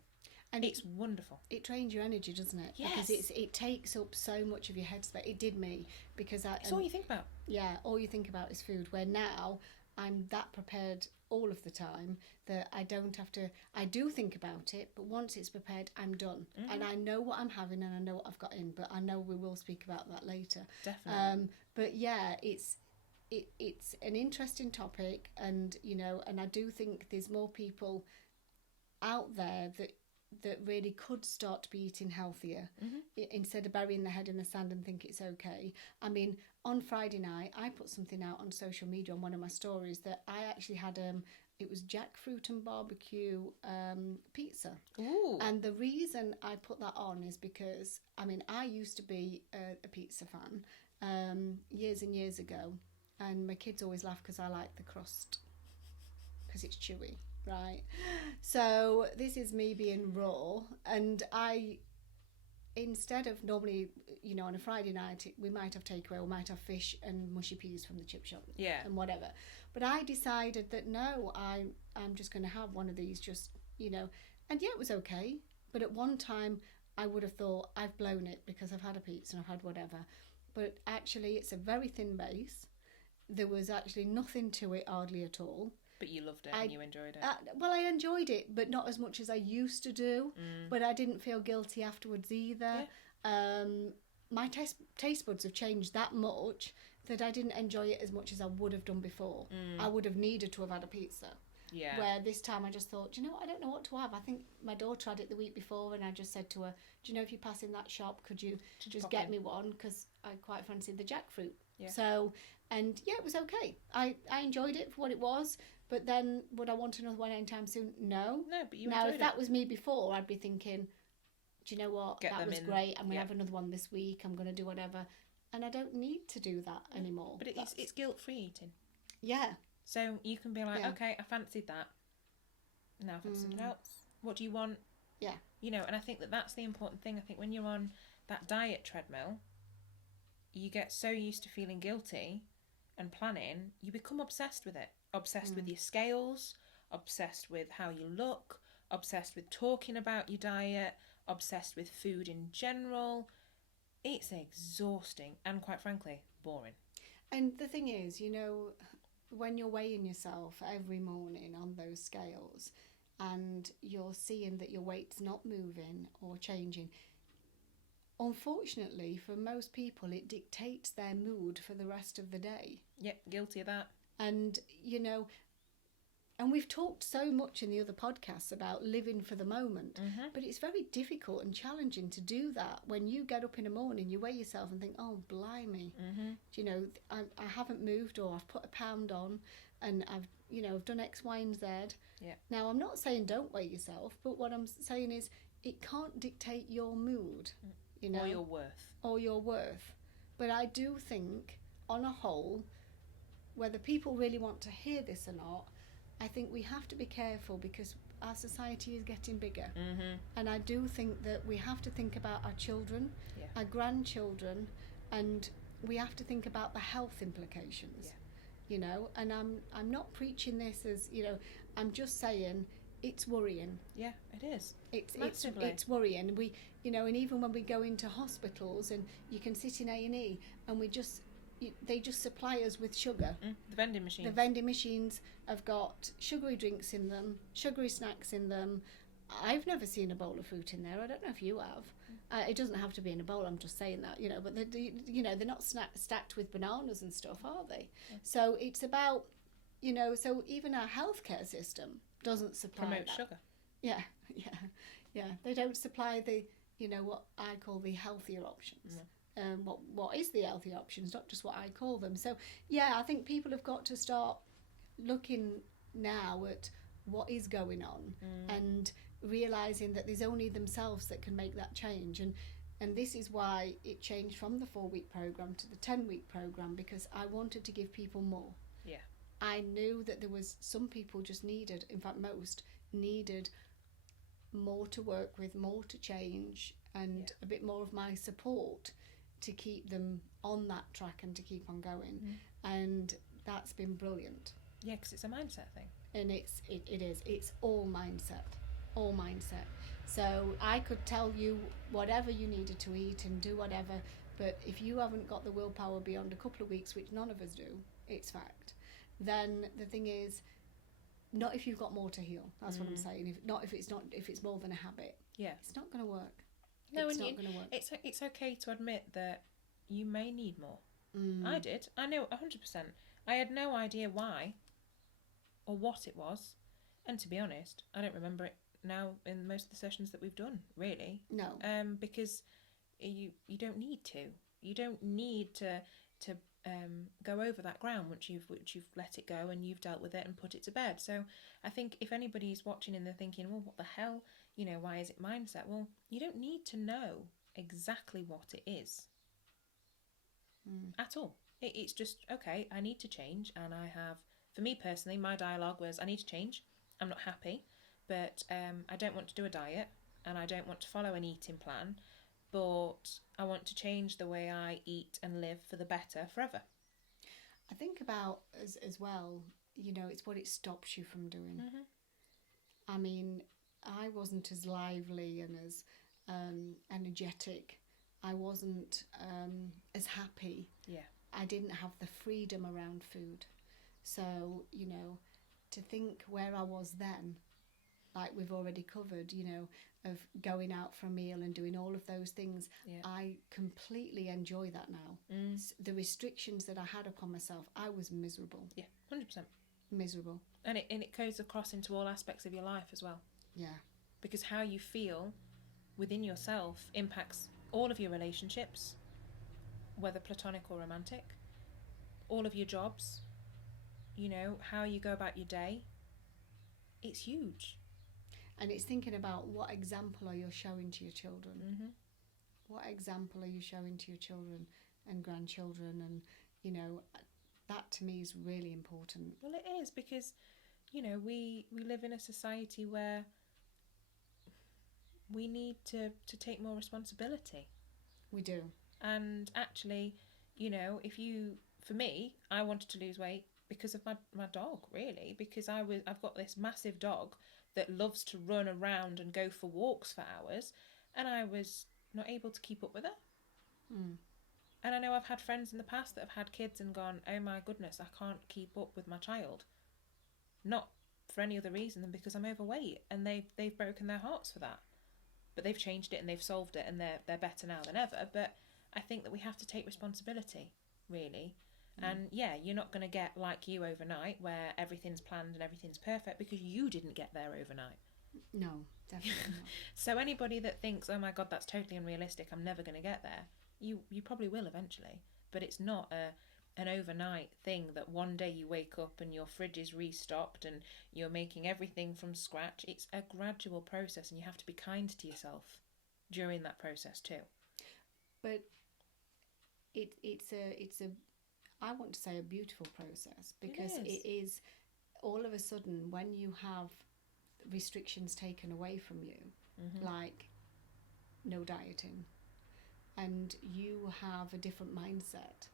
And it's wonderful. It drains your energy, doesn't it? Yes. Because it takes up so much of your headspace. It did me because it's all you think about. Yeah, all you think about is food. Where now I'm that prepared all of the time that I don't have to. I do think about it, but once it's prepared, I'm done, and I know what I'm having and I know what I've got in. But I know we will speak about that later. Definitely. But yeah, it's an interesting topic, and you know, and I do think there's more people out there that really could start to be eating healthier instead of burying their head in the sand and think it's okay. I mean, on Friday night, I put something out on social media on one of my stories that I actually had, it was jackfruit and barbecue pizza. Ooh. And the reason I put that on is because, I mean, I used to be a pizza fan years and years ago. And my kids always laugh because I like the crust because it's chewy. Right, so this is me being raw, and I, instead of normally, you know, on a Friday night, we might have takeaway, we might have fish and mushy peas from the chip shop, and whatever. But I decided that no, I'm just going to have one of these, just, you know, and yeah, it was okay. But at one time, I would have thought I've blown it because I've had a pizza and I've had whatever. But actually, it's a very thin base. There was actually nothing to it, hardly at all. But you loved it and you enjoyed it. Well, I enjoyed it, but not as much as I used to do. But I didn't feel guilty afterwards either. Yeah. My taste buds have changed that much that I didn't enjoy it as much as I would have done before. I would have needed to have had a pizza. Yeah. Where this time I just thought, do you know what, I don't know what to have. I think my daughter had it the week before and I just said to her, do you know if you pass in that shop, could you just get me one? Because I quite fancied the jackfruit. Yeah. So, and yeah, it was okay. I enjoyed it for what it was. But then, would I want another one anytime soon? No. No, but you now, enjoyed if that was me before, I'd be thinking, do you know what? That was great. I'm going to have another one this week. I'm going to do whatever. And I don't need to do that anymore. But it's guilt-free eating. Yeah. So you can be like, okay, I fancied that. Now I've had something else. What do you want? Yeah. You know, and I think that's the important thing. I think when you're on that diet treadmill, you get so used to feeling guilty and planning, you become obsessed with it. Obsessed with your scales, obsessed with how you look, obsessed with talking about your diet, obsessed with food in general. It's exhausting and, quite frankly, boring. And the thing is, you know, when you're weighing yourself every morning on those scales and you're seeing that your weight's not moving or changing, unfortunately, for most people, it dictates their mood for the rest of the day. Yep, guilty of that. And, you know, and we've talked so much in the other podcasts about living for the moment, but it's very difficult and challenging to do that when you get up in the morning, you weigh yourself and think, oh, blimey, you know, I haven't moved, or I've put a pound on and I've done X, Y and Z. Yeah. Now, I'm not saying don't weigh yourself, but what I'm saying is it can't dictate your mood, you know. Or your worth. But I do think, on a whole, whether people really want to hear this or not, I think we have to be careful because our society is getting bigger. Mm-hmm. And I do think that we have to think about our children, our grandchildren, and we have to think about the health implications. You know, and I'm not preaching this as, you know, I'm just saying it's worrying. Yeah, it is. It's worrying. We, you know, and even when we go into hospitals and you can sit in A&E and they just supply us with sugar. The vending machines. The vending machines have got sugary drinks in them, sugary snacks in them. I've never seen a bowl of fruit in there. I don't know if you have. It doesn't have to be in a bowl, I'm just saying that, you know, but they're not stacked with bananas and stuff, are they? Yeah. So it's about, you know, so even our healthcare system doesn't supply promote sugar. Yeah. They don't supply the, you know, what I call the healthier options. What is the healthy options, not just what I call them. So yeah, I think people have got to start looking now at what is going on and realising that there's only themselves that can make that change, and this is why it changed from the 4-week programme to the 10-week programme, because I wanted to give people more. Yeah, I knew that there was some people just needed, in fact most needed more to work with, more to change, and a bit more of my support to keep them on that track and to keep on going. And that's been brilliant. Yeah, because it's a mindset thing. And it is. It's all mindset. So I could tell you whatever you needed to eat and do whatever, but if you haven't got the willpower beyond a couple of weeks, which none of us do, it's fact, then the thing is, not if you've got more to heal. That's what I'm saying. If it's more than a habit. Yeah. It's not going to work. No, it's not going to work. It's okay to admit that you may need more. I did. I know 100%. I had no idea why or what it was, and to be honest, I don't remember it now in most of the sessions that we've done, really. No. Because you don't need to. You don't need to go over that ground once you've let it go and you've dealt with it and put it to bed. So I think if anybody's watching and they're thinking, well, what the hell, you know, why is it mindset? Well, you don't need to know exactly what it is at all. It's just, okay, I need to change, and I have, for me personally, my dialogue was, I need to change, I'm not happy, but I don't want to do a diet and I don't want to follow an eating plan, but I want to change the way I eat and live for the better forever. I think about as well, you know, it's what it stops you from doing. I mean, I wasn't as lively and as energetic. I wasn't as happy. Yeah. I didn't have the freedom around food. So, you know, to think where I was then, like we've already covered, you know, of going out for a meal and doing all of those things, I completely enjoy that now. The restrictions that I had upon myself, I was miserable. Yeah, 100%. Miserable. And it goes across into all aspects of your life as well. Yeah. Because how you feel within yourself impacts all of your relationships, whether platonic or romantic, all of your jobs, you know, how you go about your day. It's huge. And it's thinking about what example are you showing to your children? What example are you showing to your children and grandchildren? And, you know, that to me is really important. Well, it is, because, you know, we live in a society where we need to take more responsibility. We do. And actually, you know, for me, I wanted to lose weight because of my dog, really, because I've got this massive dog that loves to run around and go for walks for hours, and I was not able to keep up with her. And I know I've had friends in the past that have had kids and gone, oh my goodness, I can't keep up with my child. Not for any other reason than because I'm overweight, and they've broken their hearts for that. But they've changed it and they've solved it, and they're better now than ever. But I think that we have to take responsibility, really. And yeah, you're not going to get like you overnight where everything's planned and everything's perfect, because you didn't get there overnight. No, definitely not. So anybody that thinks, oh my God, that's totally unrealistic, I'm never going to get there, you probably will eventually. But it's not an overnight thing that one day you wake up and your fridge is restocked and you're making everything from scratch. It's a gradual process, and you have to be kind to yourself during that process too. But it's a I want to say a beautiful process, because it is all of a sudden, when you have restrictions taken away from you, like no dieting, and you have a different mindset,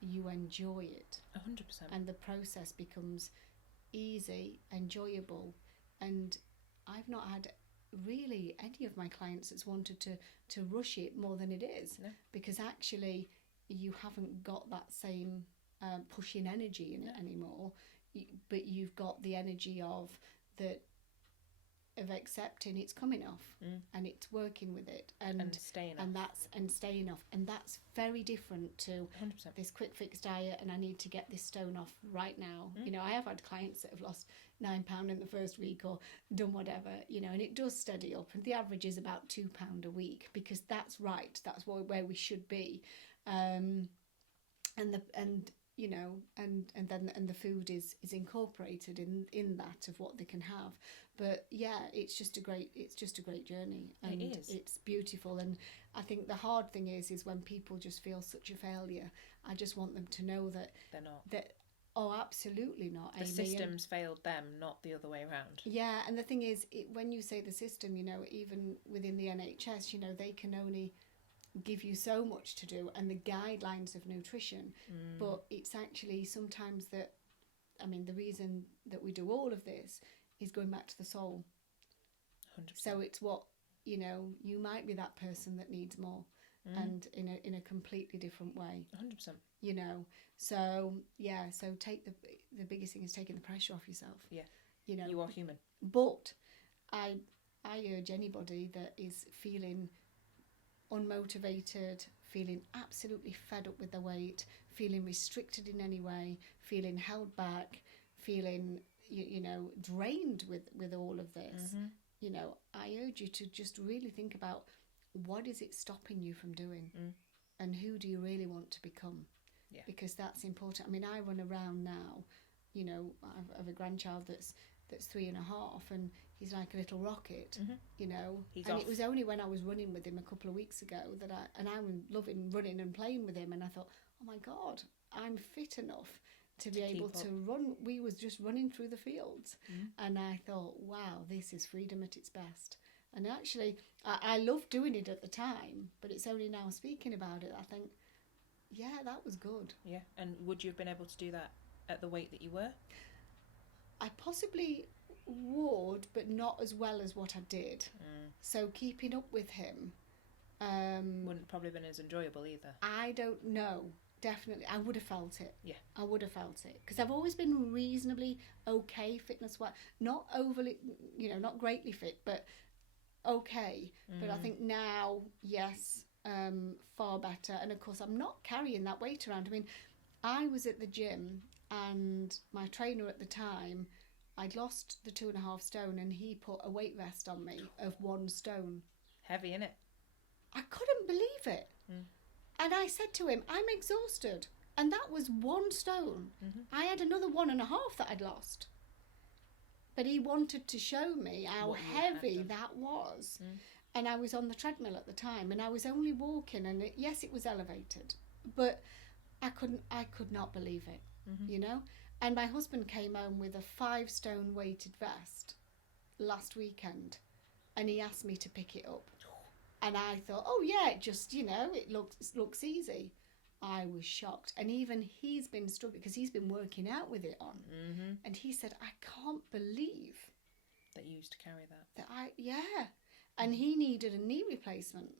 you enjoy it. 100%. And the process becomes easy, enjoyable. And I've not had really any of my clients that's wanted to rush it more than it is. No. Because actually you haven't got that same pushing energy in it anymore, but you've got the energy of accepting it's coming off and it's working with it and staying off, and that's very different to 100%. this quick fix diet and I need to get this stone off right now. You know, I have had clients that have lost £9 in the first week or done whatever, you know, and it does steady up, and the average is about £2 a week, because that's right, that's where we should be. You know, and then the food is incorporated in that of what they can have. But yeah, it's just a great journey, and it's beautiful. And I think the hard thing is when people just feel such a failure. I just want them to know that they're not. Oh, absolutely not. The system's failed them, not the other way around. Yeah, and the thing is, when you say the system, you know, even within the NHS, you know, they can only give you so much to do, and the guidelines of nutrition, but it's actually sometimes that, I mean, the reason that we do all of this is going back to the soul. 100%. So it's what, you know, you might be that person that needs more, and in a completely different way. 100%. You know, so yeah, so take the biggest thing is taking the pressure off yourself. Yeah. You know, you are human. But I urge anybody that is feeling unmotivated, feeling absolutely fed up with their weight, feeling restricted in any way, feeling held back, feeling you know, drained with all of this, you know, I urge you to just really think about, what is it stopping you from doing, and who do you really want to become? Yeah. Because that's important. I mean, I run around now, you know, I have a grandchild that's 3.5, and he's like a little rocket, you know. He's and off. It was only when I was running with him a couple of weeks ago that I'm loving running and playing with him, and I thought, oh my God, I'm fit enough to be able to run. We was just running through the fields, and I thought, wow, this is freedom at its best. And actually, I loved doing it at the time, but it's only now speaking about it, I think, yeah, that was good. Yeah, and would you have been able to do that at the weight that you were? I possibly would, but not as well as what I did. So keeping up with him wouldn't probably been as enjoyable either. I don't know. Definitely, I would have felt it. Yeah, I would have felt it, because I've always been reasonably okay fitness-wise, not overly, you know, not greatly fit, but okay. But I think now, yes, far better. And of course, I'm not carrying that weight around. I mean, I was at the gym, and my trainer at the time, I'd lost the 2.5 stone, and he put a weight vest on me of 1 stone. Heavy, innit? I couldn't believe it. And I said to him, I'm exhausted. And that was 1 stone. I had another 1.5 that I'd lost. But he wanted to show me how heavy that was. And I was on the treadmill at the time, and I was only walking, and yes, it was elevated, but I could not believe it, you know? And my husband came home with a 5 stone weighted vest last weekend, and he asked me to pick it up. And I thought, oh yeah, it just, you know, it looks easy. I was shocked. And even he's been struggling, because he's been working out with it on. And he said, I can't believe that you used to carry that. Yeah. And he needed a knee replacement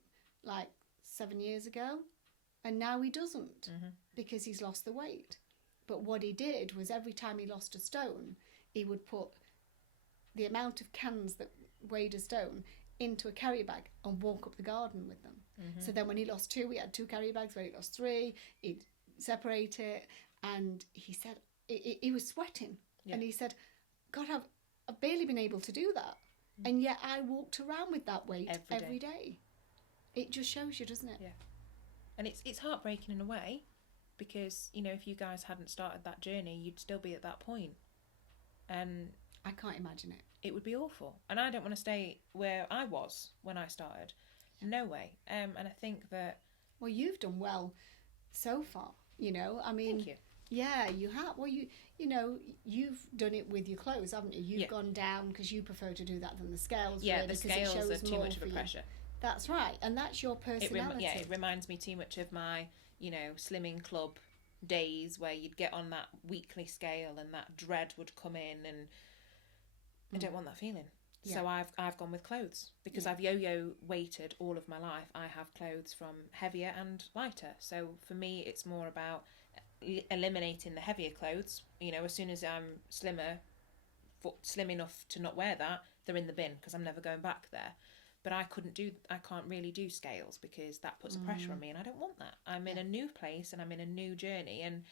like 7 years ago. And now he doesn't, because he's lost the weight. But what he did was, every time he lost a stone, he would put the amount of cans that weighed a stone into a carrier bag and walk up the garden with them. So then when he lost 2, he had 2 carrier bags. When he lost 3, he'd separate it. And he said, he was sweating. Yeah. And he said, God, I've barely been able to do that. And yet I walked around with that weight every day. It just shows you, doesn't it? Yeah. And it's heartbreaking in a way, because, you know, if you guys hadn't started that journey, you'd still be at that point. And I can't imagine it. It would be awful. And I don't want to stay where I was when I started. No way. And I think that... Well, you've done well so far, you know. I mean, thank you. Yeah, you have. Well, you know, you've done it with your clothes, haven't you? You've gone down because you prefer to do that than the scales. Yeah, really, the scales it shows are too more much of a for you. pressure. That's right, and that's your personality. It reminds me too much of my, slimming club days where you'd get on that weekly scale and that dread would come in, and I don't want that feeling. Yeah. So I've gone with clothes because I've yo-yo weighted all of my life. I have clothes from heavier and lighter. So for me, it's more about eliminating the heavier clothes. As soon as I'm slim enough to not wear that, they're in the bin because I'm never going back there. But I can't really do scales because that puts a pressure on me, and I don't want that. I'm in a new place and I'm in a new journey, and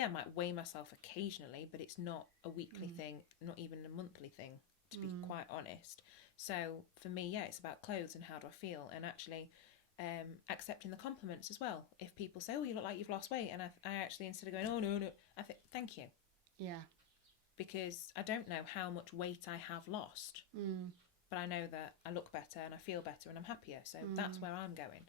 I might weigh myself occasionally, but it's not a weekly thing, not even a monthly thing, to be quite honest. So for me, it's about clothes and how do I feel, and actually accepting the compliments as well. If people say, "Oh, you look like you've lost weight," and I actually, instead of going, "Oh no," I think, "Thank you." Yeah. Because I don't know how much weight I have lost. But I know that I look better and I feel better and I'm happier. So that's where I'm going.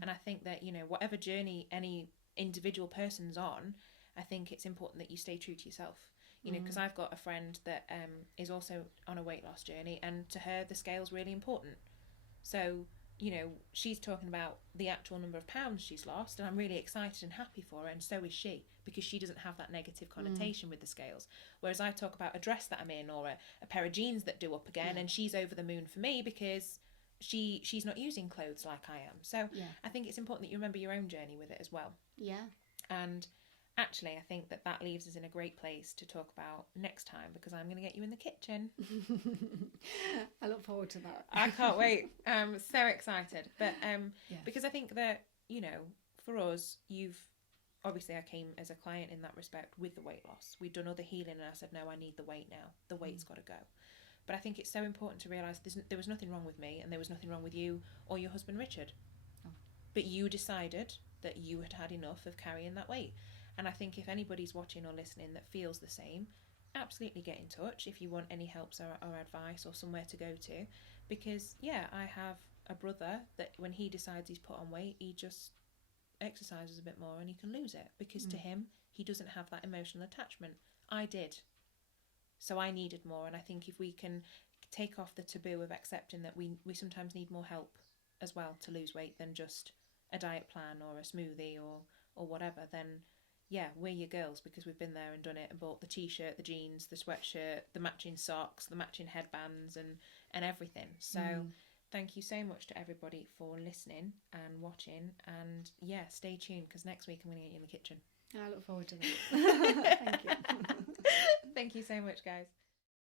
And I think that, whatever journey any individual person's on, I think it's important that you stay true to yourself. Because I've got a friend that is also on a weight loss journey, and to her, the scale's really important. So, she's talking about the actual number of pounds she's lost, and I'm really excited and happy for her, and so is she, because she doesn't have that negative connotation with the scales. Whereas I talk about a dress that I'm in, or a pair of jeans that do up again, and she's over the moon for me because she's not using clothes like I am. So I think it's important that you remember your own journey with it as well. Yeah. And actually, I think that leaves us in a great place to talk about next time, because I'm going to get you in the kitchen. I look forward to that. I can't wait. I'm so excited. But because I think that, for us, obviously I came as a client in that respect with the weight loss. We'd done other healing and I said, no, I need the weight now. The weight's got to go. But I think it's so important to realise there was nothing wrong with me, and there was nothing wrong with you or your husband, Richard. Oh. But you decided that you had had enough of carrying that weight. And I think if anybody's watching or listening that feels the same, absolutely get in touch if you want any help or advice or somewhere to go to. Because, I have a brother that when he decides he's put on weight, he just exercises a bit more and he can lose it. Because to him, he doesn't have that emotional attachment. I did. So I needed more. And I think if we can take off the taboo of accepting that we sometimes need more help as well to lose weight than just a diet plan or a smoothie or whatever, then we're your girls, because we've been there and done it and bought the t-shirt, the jeans, the sweatshirt, the matching socks, the matching headbands and everything. So thank you so much to everybody for listening and watching, and stay tuned, because next week I'm going to get you in the kitchen. I look forward to that. Thank you. Thank you so much, guys.